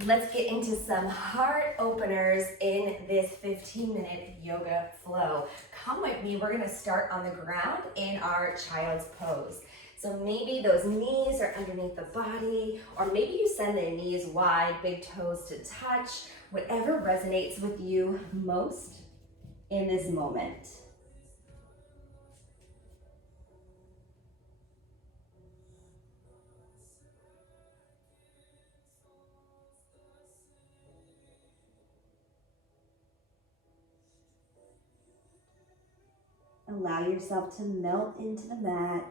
Let's get into some heart openers in this 15-minute yoga flow. Come with me, we're gonna start on the ground in our child's pose. So maybe those knees are underneath the body, or maybe you send the knees wide, big toes to touch, whatever resonates with you most in this moment. Allow yourself to melt into the mat.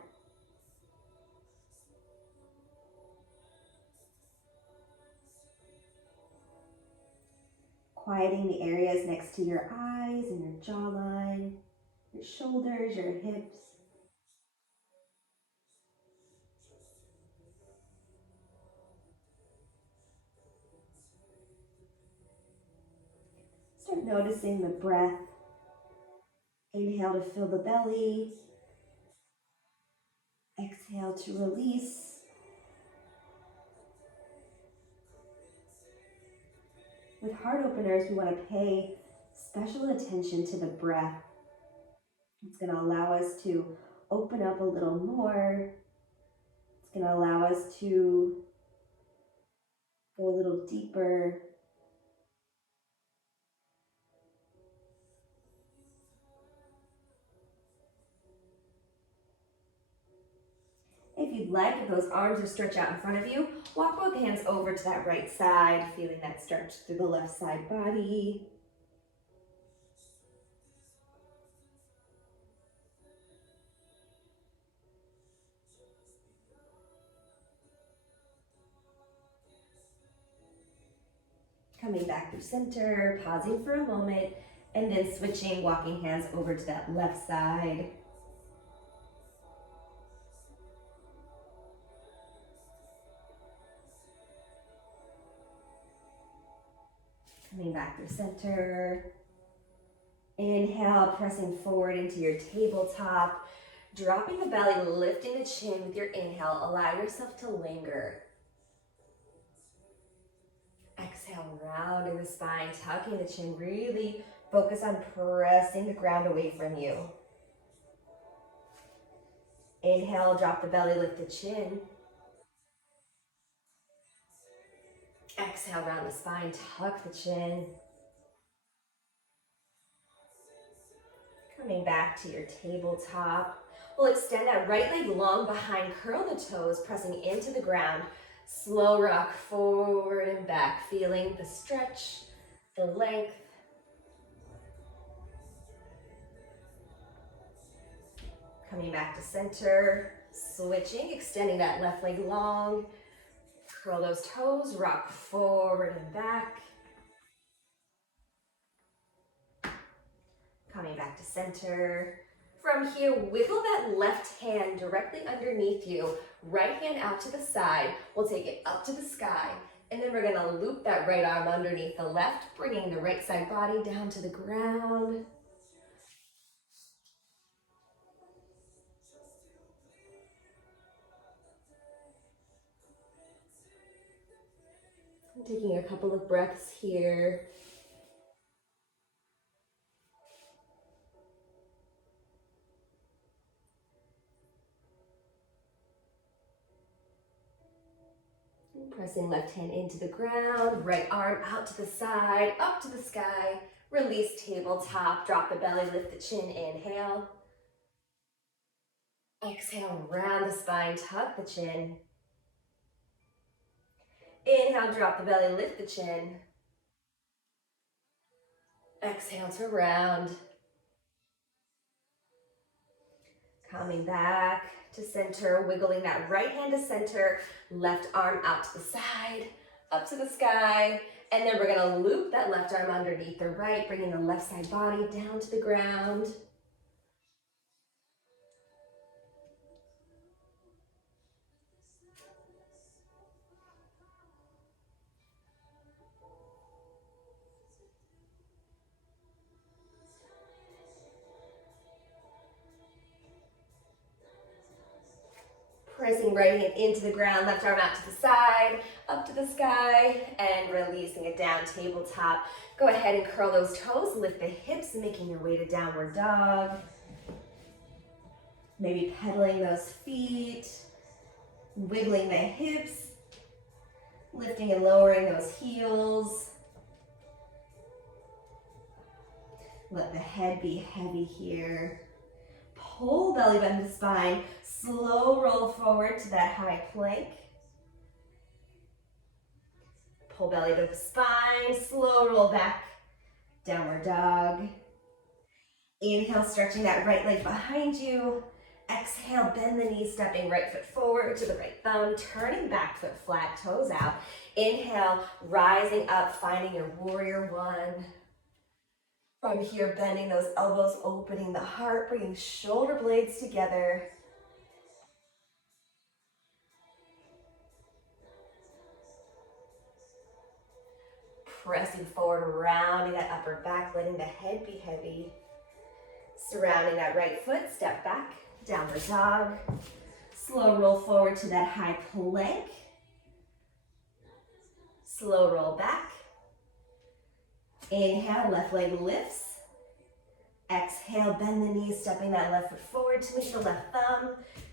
Quieting the areas next to your eyes and your jawline, your shoulders, your hips. Start noticing the breath. Inhale to fill the belly. Exhale to release. With heart openers, we want to pay special attention to the breath. It's going to allow us to open up a little more. It's going to allow us to go a little deeper. If you'd like, if those arms are stretched out in front of you, walk both hands over to that right side, feeling that stretch through the left side body. Coming back through center, pausing for a moment, and then switching, walking hands over to that left side. Coming back through center. Inhale, pressing forward into your tabletop. Dropping the belly, lifting the chin with your inhale. Allow yourself to linger. Exhale, rounding the spine, tucking the chin. Really focus on pressing the ground away from you. Inhale, drop the belly, lift the chin. Exhale, round the spine, tuck the chin. Coming back to your tabletop. We'll extend that right leg long behind, curl the toes, pressing into the ground. Slow rock forward and back, feeling the stretch, the length. Coming back to center, switching, extending that left leg long. Curl those toes, rock forward and back. Coming back to center. From here, wiggle that left hand directly underneath you. Right hand out to the side. We'll take it up to the sky. And then we're gonna loop that right arm underneath the left, bringing the right side body down to the ground. I'm taking a couple of breaths here. Pressing left hand into the ground, right arm out to the side, up to the sky. Release tabletop, drop the belly, lift the chin, inhale. Exhale, round the spine, tuck the chin. Inhale, drop the belly, lift the chin. Exhale to round. Coming back to center, wiggling that right hand to center, left arm out to the side, up to the sky. And then we're gonna loop that left arm underneath the right, bringing the left side body down to the ground. Pressing right hand into the ground, left arm out to the side, up to the sky, and releasing it down, tabletop. Go ahead and curl those toes, lift the hips, making your way to downward dog. Maybe pedaling those feet, wiggling the hips, lifting and lowering those heels. Let the head be heavy here. Pull belly button to spine. Slow roll forward to that high plank. Pull belly to the spine. Slow roll back. Downward dog. Inhale, stretching that right leg behind you. Exhale, bend the knees, stepping right foot forward to the right thumb, turning back foot flat, toes out. Inhale, rising up, finding your warrior one. From here, bending those elbows, opening the heart, bringing shoulder blades together. Pressing forward, rounding that upper back, letting the head be heavy. Surrounding that right foot, step back, downward dog. Slow roll forward to that high plank. Slow roll back. Inhale, left leg lifts. Exhale, bend the knees, stepping that left foot forward to meet the left thumb,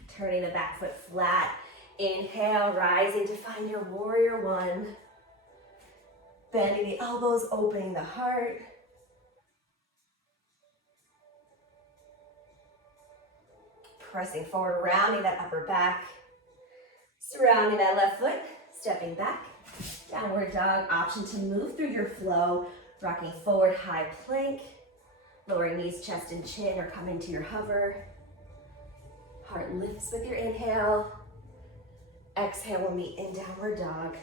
turning the back foot flat. Inhale, rising to find your warrior one. Bending the elbows, opening the heart. Pressing forward, rounding that upper back. Surrounding that left foot, stepping back. Downward dog, option to move through your flow. Rocking forward, high plank. Lowering knees, chest and chin, or come into your hover. Heart lifts with your inhale. Exhale, we'll meet in downward dog.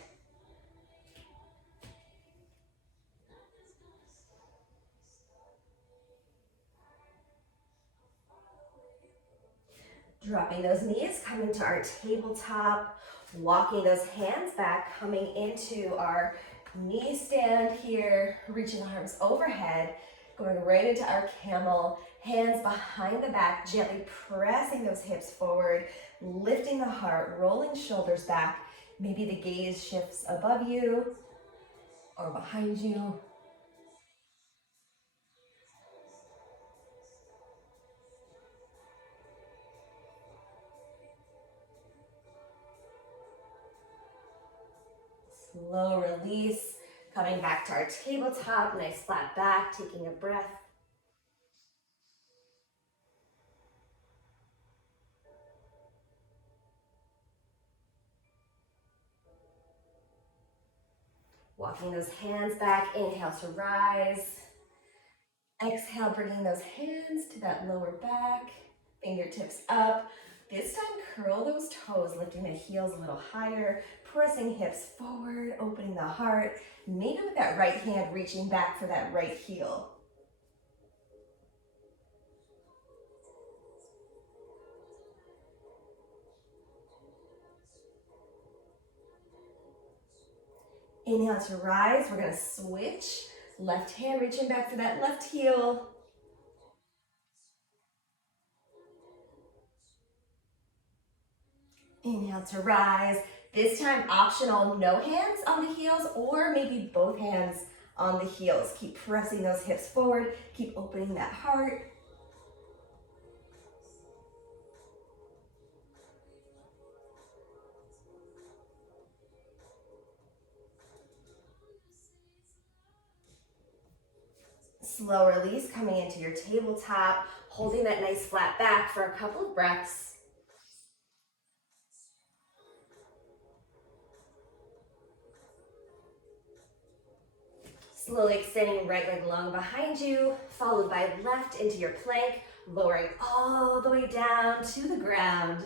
Dropping those knees, coming to our tabletop, walking those hands back, coming into our knee stand here, reaching arms overhead, going right into our camel, hands behind the back, gently pressing those hips forward, lifting the heart, rolling shoulders back. Maybe the gaze shifts above you or behind you. Slow release, coming back to our tabletop, nice flat back, taking a breath. Walking those hands back, inhale to rise. Exhale, bringing those hands to that lower back, fingertips up. This time, curl those toes, lifting the heels a little higher, pressing hips forward, opening the heart. Maybe with that right hand, reaching back for that right heel. Inhale to rise. We're gonna switch. Left hand reaching back for that left heel. Inhale to rise. This time, optional, no hands on the heels, or maybe both hands on the heels. Keep pressing those hips forward. Keep opening that heart. Slow release, coming into your tabletop, holding that nice flat back for a couple of breaths. Slowly extending right leg long behind you, followed by left into your plank, lowering all the way down to the ground.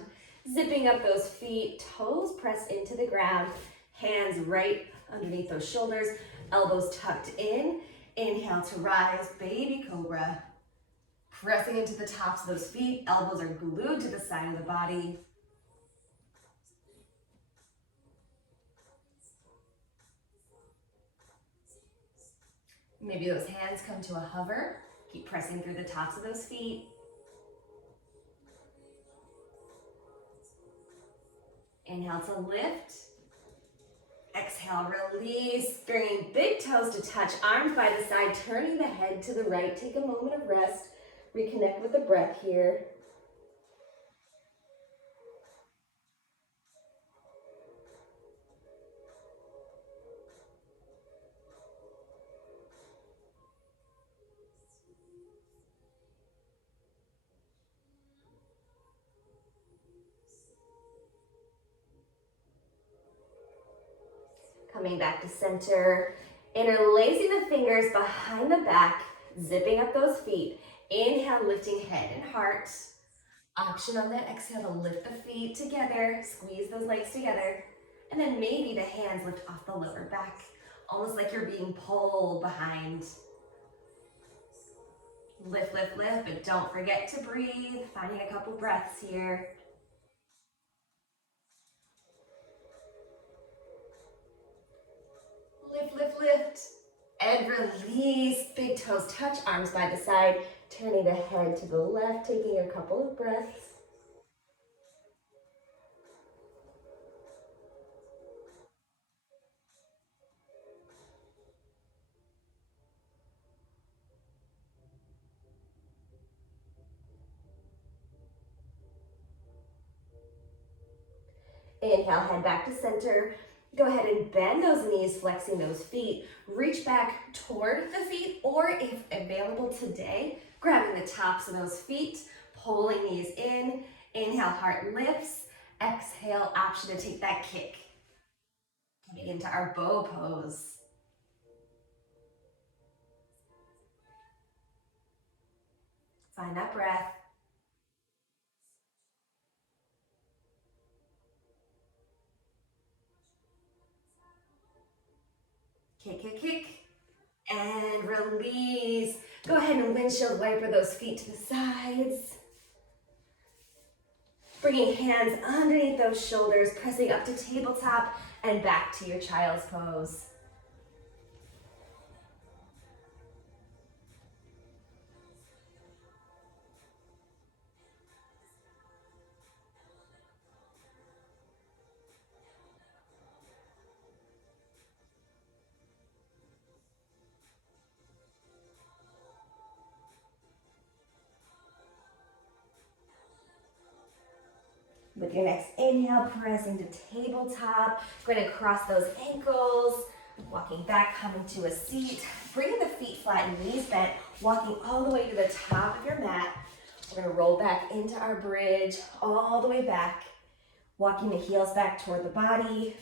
Zipping up those feet, toes pressed into the ground, hands right underneath those shoulders, elbows tucked in. Inhale to rise, baby cobra. Pressing into the tops of those feet, elbows are glued to the side of the body. Maybe those hands come to a hover. Keep pressing through the tops of those feet. Inhale to lift. Exhale, release. Bringing big toes to touch, arms by the side, turning the head to the right. Take a moment of rest. Reconnect with the breath here. Coming back to center, interlacing the fingers behind the back, zipping up those feet. Inhale, lifting head and heart. Option on that exhale to lift the feet together, squeeze those legs together, and then maybe the hands lift off the lower back, almost like you're being pulled behind. Lift, lift, lift, but don't forget to breathe. Finding a couple breaths here. Lift, lift, lift. And release. Big toes touch, arms by the side. Turning the head to the left, taking a couple of breaths. Inhale, head back to center. Go ahead and bend those knees, flexing those feet. Reach back toward the feet, or if available today, grabbing the tops of those feet, pulling these in. Inhale, heart lifts. Exhale, option to take that kick. Coming into our bow pose. Find that breath. Kick, kick, kick. And release. Go ahead and windshield wiper those feet to the sides. Bringing hands underneath those shoulders, pressing up to tabletop and back to your child's pose. With your next inhale, pressing to tabletop. Going to cross those ankles, walking back, coming to a seat. Bringing the feet flat, knees bent, walking all the way to the top of your mat. We're going to roll back into our bridge, all the way back. Walking the heels back toward the body.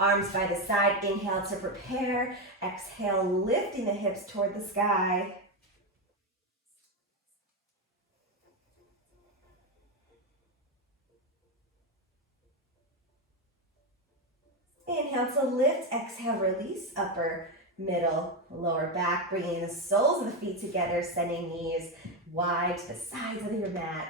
Arms by the side, inhale to prepare. Exhale, lifting the hips toward the sky. Inhale to lift, exhale, release, upper, middle, lower back, bringing the soles of the feet together, sending knees wide to the sides of your mat.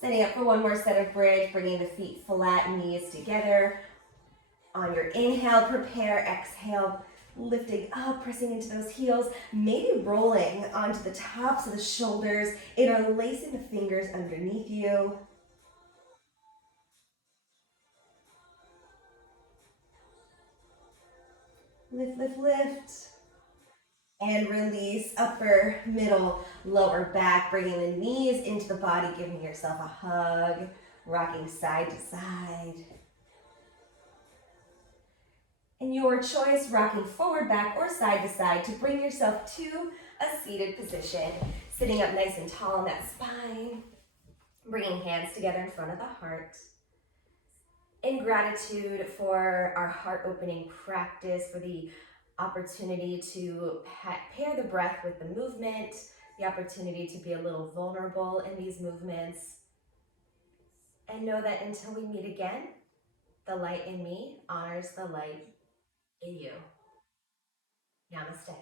Setting up for one more set of bridge, bringing the feet flat, knees together. On your inhale, prepare, exhale, lifting up, pressing into those heels, maybe rolling onto the tops of the shoulders, interlacing the fingers underneath you. Lift, lift, lift. And release, upper, middle, lower back, bringing the knees into the body, giving yourself a hug, rocking side to side. And your choice, rocking forward, back, or side to side to bring yourself to a seated position. Sitting up nice and tall on that spine. Bringing hands together in front of the heart. In gratitude for our heart opening practice, for the opportunity to pair the breath with the movement, the opportunity to be a little vulnerable in these movements. And know that until we meet again, the light in me honors the light in you. Namaste.